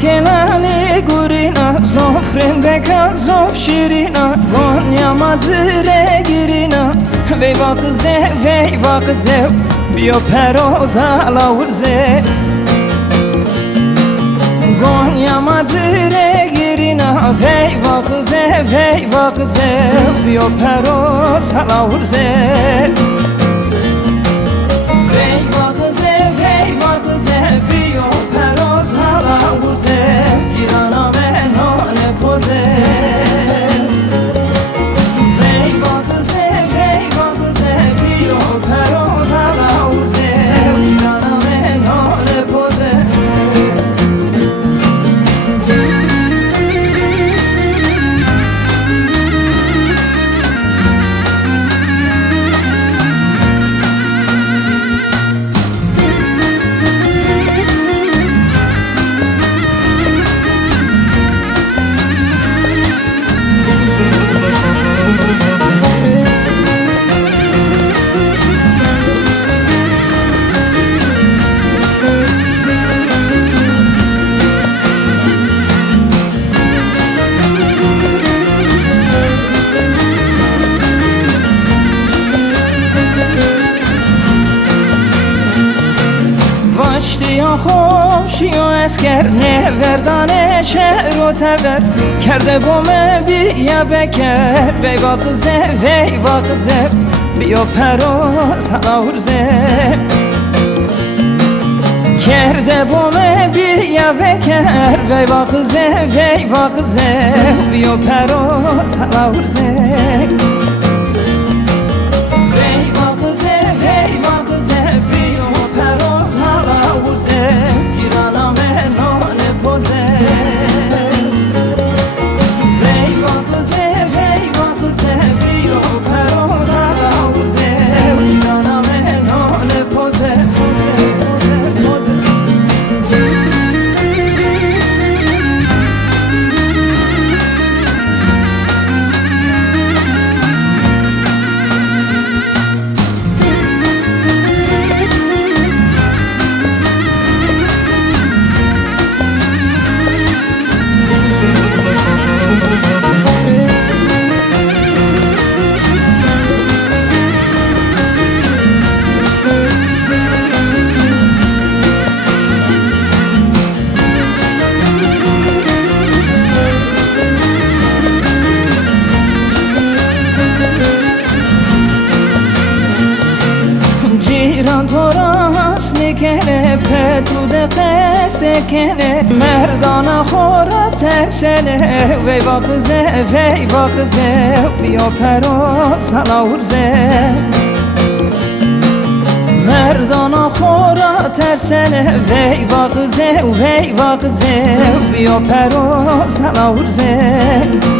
kelani gurina zofrendeka zof şirina Gonya madre girina Veyva kıze Bio peroza laurze Gonya madre girina Veyva kıze Bio peroza laurze Veyva kıze Bio peroza laurze Girana meno ne poze Veyva kıze Bio peroza laurze Girana meno ne poze یا خوش یا اسکر نه وردانه شهر و تبر کرده بومه بیا بکر ویوا قزه بیا پروز هاورزه کرده بومه بیا بکر ویوا قزه بیا پروز هاورزه Girana meno ne poze Veyva kıze Bio peroza laurze Girana meno ne poze توراس نکنه پتو دقه کنه مردان خورا ترسنه ویوا قزه بیا پروز هلاورزه مردان خورا ترسنه ویوا قزه بیا پروز هلاورزه